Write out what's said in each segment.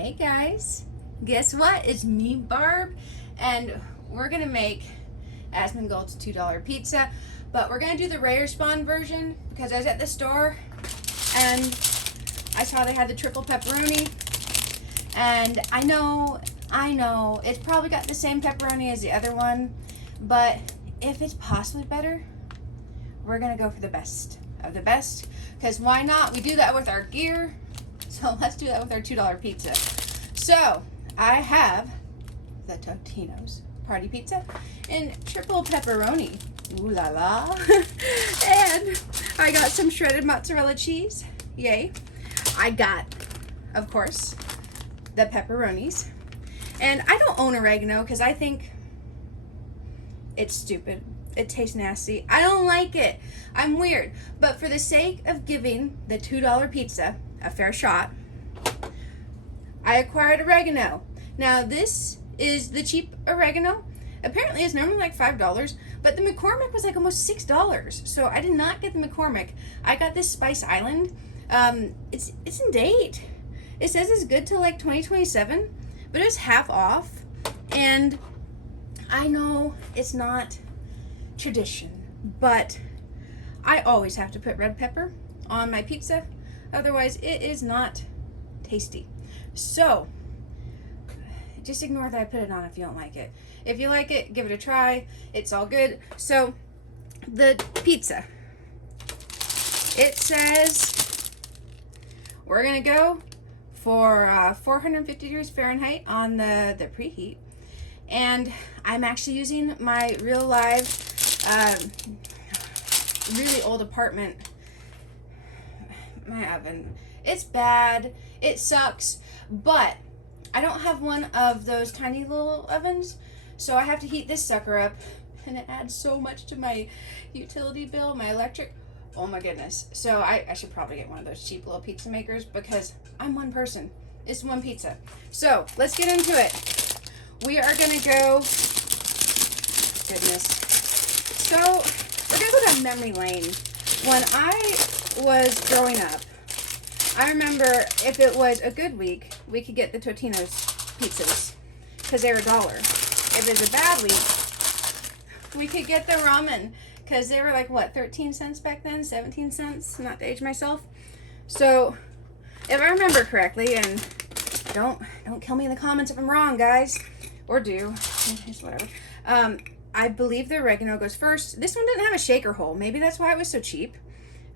Hey guys, guess what? It's me, Barb, and we're gonna make Asmongold's $2 pizza, but we're gonna do the rare spawn version because I was at the store and I saw they had the triple pepperoni, and I know it's probably got the same pepperoni as the other one, but if it's possibly better, we're gonna go for the best of the best, because why not? We do that with our gear. So let's do that with our $2 pizza. So I have the Totino's party pizza in triple pepperoni. Ooh la la. And I got some shredded mozzarella cheese. Yay. I got, of course, the pepperonis. And I don't own oregano because I think it's stupid. It tastes nasty. I don't like it. I'm weird. But for the sake of giving the $2 pizza a fair shot, I acquired oregano. Now this is the cheap oregano. Apparently it's normally like $5, but the McCormick was like almost $6. So I did not get the McCormick. I got this Spice Island. It's in date. It says it's good till like 2027, but it was half off. And I know it's not tradition, but I always have to put red pepper on my pizza. Otherwise, it is not tasty. So, just ignore that I put it on if you don't like it. If you like it, give it a try. It's all good. So, the pizza. It says we're going to go for 450 degrees Fahrenheit on the preheat. And I'm actually using my real live, really old apartment, my oven. It's bad, it sucks, but I don't have one of those tiny little ovens, so I have to heat this sucker up, and it adds so much to my utility bill, my electric. Oh my goodness. So I should probably get one of those cheap little pizza makers because I'm one person. It's one pizza. So let's get into it. We are gonna go, goodness. So we're gonna go down memory lane. When I was growing up, I remember if it was a good week, we could get the Totino's pizzas because they were $1. If it was a bad week, we could get the ramen because they were like, what, 13 cents back then? 17 cents? Not to age myself. So if I remember correctly, and don't kill me in the comments if I'm wrong, guys, or do, it's whatever. I believe the oregano goes first. This one didn't have a shaker hole. Maybe that's why it was so cheap.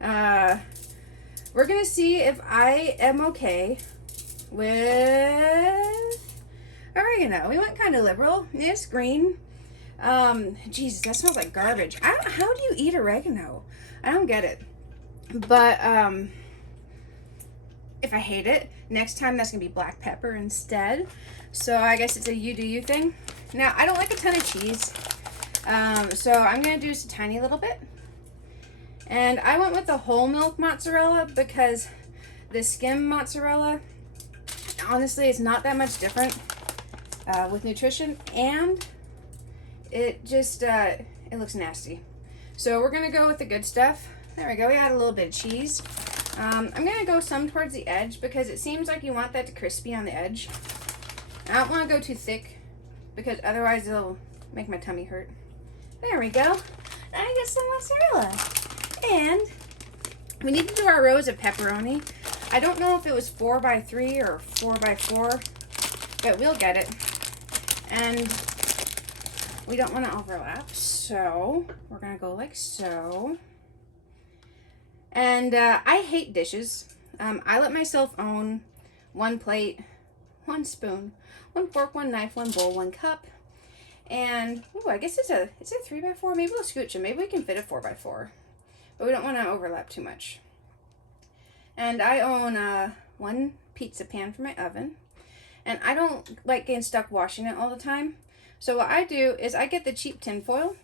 We're gonna see if I am okay with oregano. We went kind of liberal. It's green. Jesus, that smells like garbage. How do you eat oregano? I don't get it. But if I hate it, next time that's gonna be black pepper instead. So I guess it's a you do you thing. Now I don't like a ton of cheese. So I'm gonna do just a tiny little bit. And I went with the whole milk mozzarella because the skim mozzarella, honestly, it's not that much different with nutrition, and it just, it looks nasty. So we're gonna go with the good stuff. There we go, we add a little bit of cheese. I'm gonna go some towards the edge because it seems like you want that to crispy on the edge. I don't wanna go too thick because otherwise it'll make my tummy hurt. There we go. Now I get some mozzarella. And we need to do our rows of pepperoni. I don't know if it was 4x3 or 4x4, but we'll get it. And we don't want to overlap, so we're going to go like so. And I hate dishes. I let myself own one plate, one spoon, one fork, one knife, one bowl, one cup. And, ooh, I guess it's a 3x4. Maybe we'll scooch it. Maybe we can fit a 4x4. But we don't want to overlap too much. And I own one pizza pan for my oven. And I don't like getting stuck washing it all the time. So what I do is I get the cheap tin foil.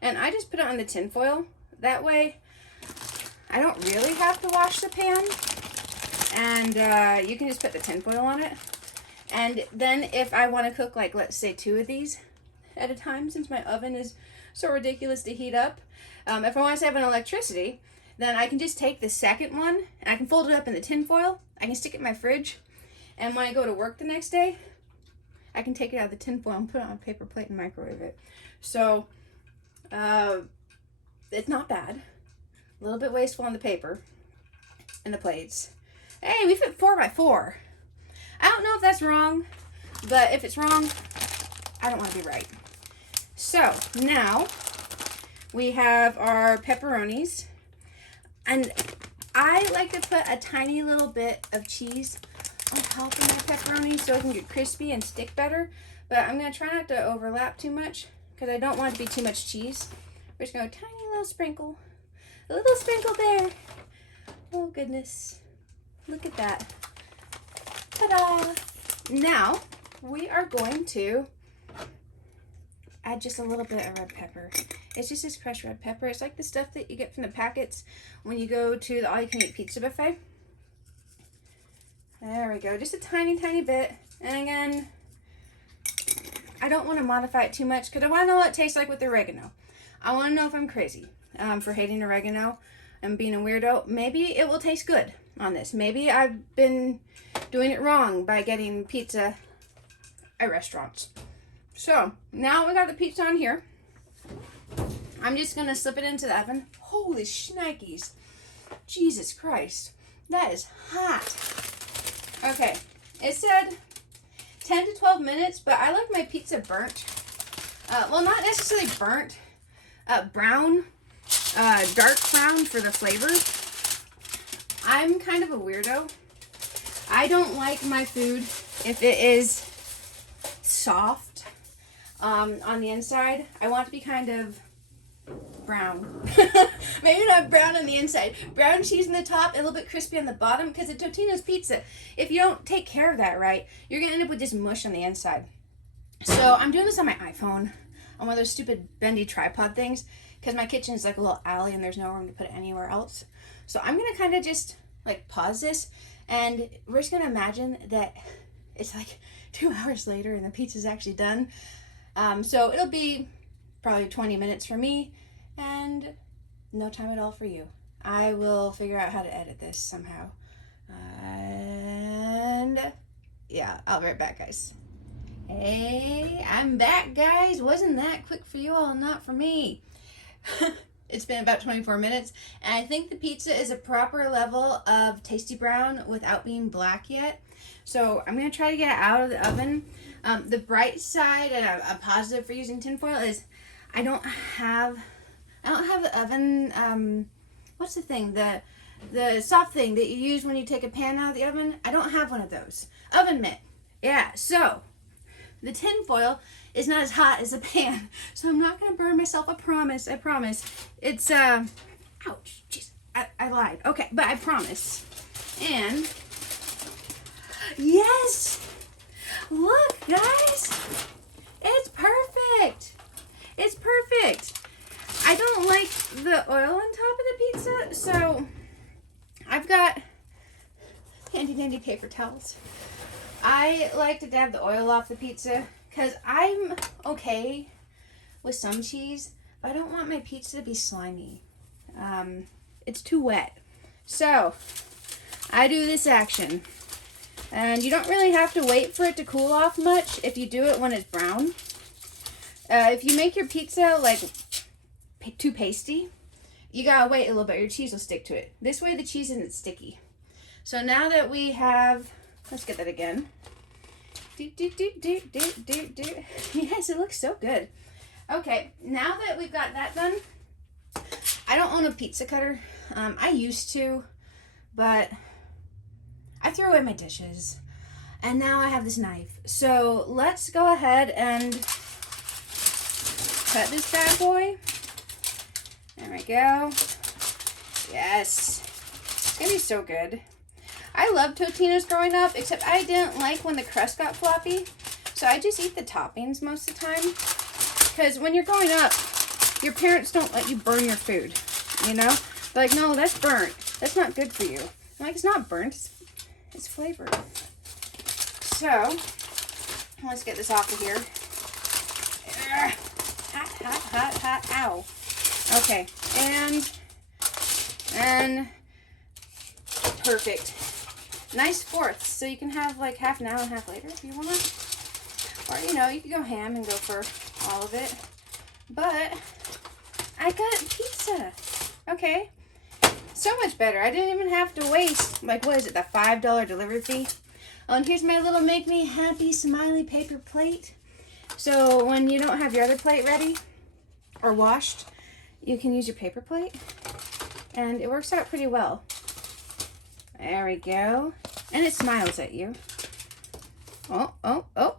And I just put it on the tin foil. That way, I don't really have to wash the pan. And you can just put the tin foil on it. And then if I want to cook, like, let's say 2 of these at a time, since my oven is so ridiculous to heat up. If I want to save on electricity, then I can just take the second one and I can fold it up in the tin foil. I can stick it in my fridge And when I go to work the next day, I can take it out of the tin foil and put it on a paper plate and microwave it. So, it's not bad. A little bit wasteful on the paper and the plates. Hey, we fit 4x4. I don't know if that's wrong, but if it's wrong, I don't want to be right. So, now we have our pepperonis. And I like to put a tiny little bit of cheese on top of my pepperoni so it can get crispy and stick better. But I'm going to try not to overlap too much because I don't want it to be too much cheese. We're just going to go tiny little sprinkle. A little sprinkle there. Oh, goodness. Look at that. Ta-da! Now, we are going to add just a little bit of red pepper. It's just this crushed red pepper. It's like the stuff that you get from the packets when you go to the all-you-can-eat pizza buffet. There we go. Just a tiny, tiny bit. And again, I don't want to modify it too much because I want to know what it tastes like with the oregano. I want to know if I'm crazy for hating oregano and being a weirdo. Maybe it will taste good on this. Maybe I've been doing it wrong by getting pizza at restaurants. So, now we got the pizza on here. I'm just going to slip it into the oven. Holy shnikes. Jesus Christ. That is hot. Okay. It said 10 to 12 minutes, but I like my pizza burnt. Well, not necessarily burnt. Brown. Dark brown for the flavor. I'm kind of a weirdo. I don't like my food if it is soft on the inside. I want it to be kind of brown. Maybe not brown on the inside. Brown cheese on the top, a little bit crispy on the bottom, because it's Totino's pizza. If you don't take care of that right, you're going to end up with just mush on the inside. So I'm doing this on my iPhone, on one of those stupid bendy tripod things, because my kitchen is like a little alley and there's no room to put it anywhere else. So I'm going to kind of just like pause this, and we're just going to imagine that it's like 2 hours later and the pizza's actually done. So it'll be probably 20 minutes for me and no time at all for you. I will figure out how to edit this somehow. And yeah, I'll be right back, guys. Hey, I'm back, guys. Wasn't that quick for you all? Not for me. It's been about 24 minutes, and I think the pizza is a proper level of tasty brown without being black yet. So I'm going to try to get it out of the oven. The bright side and a positive for using tinfoil is I don't have the oven, what's the thing, the soft thing that you use when you take a pan out of the oven. I don't have one of those. Oven mitt. Yeah, so the tinfoil is not as hot as the pan, so I'm not going to burn myself. I promise. It's, ouch, jeez, I lied. Okay, but I promise. And, yes, look, guys, it's perfect. It's perfect. I don't like the oil on top of the pizza, so I've got handy dandy paper towels. I like to dab the oil off the pizza because I'm okay with some cheese, but I don't want my pizza to be slimy. It's too wet. So I do this action. And you don't really have to wait for it to cool off much if you do it when it's brown. If you make your pizza like too pasty, you gotta wait a little bit. Your cheese will stick to it. This way the cheese isn't sticky. So now that we have, let's get that again. Yes, it looks so good. Okay, now that we've got that done, I don't own a pizza cutter. I used to, but I threw away my dishes. And now I have this knife. So let's go ahead and cut this bad boy. There we go. Yes. It's gonna be so good. I loved Totino's growing up, except I didn't like when the crust got floppy. So I just eat the toppings most of the time. Because when you're growing up, your parents don't let you burn your food. You know? They're like, no, that's burnt. That's not good for you. I'm like, it's not burnt. It's flavored. So, let's get this off of here. Hot, ow. Okay, and perfect. nice fourths, so you can have like half now and half later if you want. Or, you know, you could go ham and go for all of it. But I got pizza. Okay. So much better. I didn't even have to waste, like, what is it, the $5 delivery fee? Oh, and here's my little make me happy smiley paper plate. So when you don't have your other plate ready or washed, you can use your paper plate. And it works out pretty well. There we go. And it smiles at you. Oh, oh, oh.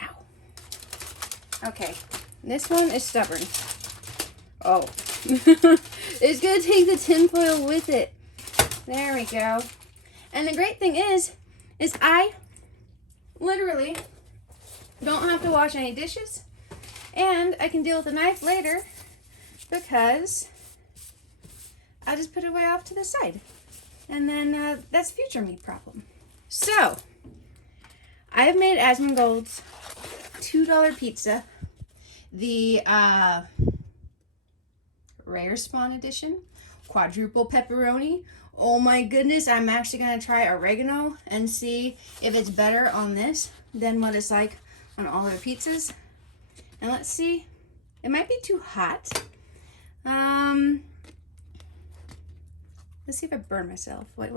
Ow. Okay. This one is stubborn. Oh. It's going to take the tinfoil with it. There we go. And the great thing is I literally don't have to wash any dishes. And I can deal with the knife later because I just put it way off to the side. And then that's future me problem. So, I have made Asmongold's $2 pizza. The Rare Spawn Edition. Quadruple Pepperoni. Oh my goodness, I'm actually going to try oregano and see if it's better on this than what it's like on all other pizzas. And let's see. It might be too hot. Let's see if I burn myself. Wait.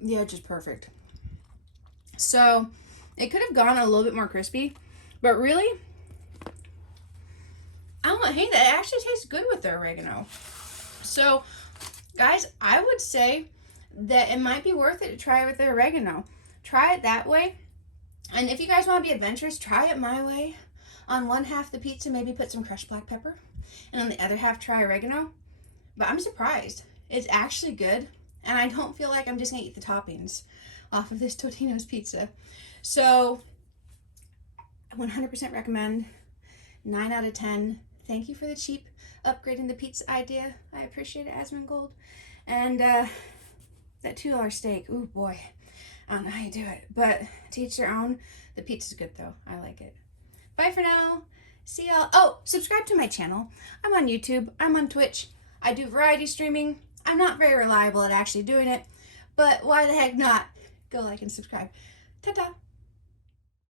Yeah, just perfect. So, it could have gone a little bit more crispy, but really, I don't hate that. It actually tastes good with the oregano. So, guys, I would say that it might be worth it to try it with the oregano. Try it that way. And if you guys want to be adventurous, try it my way. On one half the pizza, maybe put some crushed black pepper. And on the other half, try oregano. But I'm surprised. It's actually good. And I don't feel like I'm just going to eat the toppings off of this Totino's pizza. So, 100% recommend. 9 out of 10. Thank you for the cheap upgrading the pizza idea. I appreciate it, Asmongold. And that $2 steak. Ooh, boy. I don't know how you do it. But to each their own. The pizza's good, though. I like it. Bye for now. See y'all. Oh, subscribe to my channel. I'm on YouTube. I'm on Twitch. I do variety streaming. I'm not very reliable at actually doing it. But why the heck not? Go like and subscribe. Ta-ta.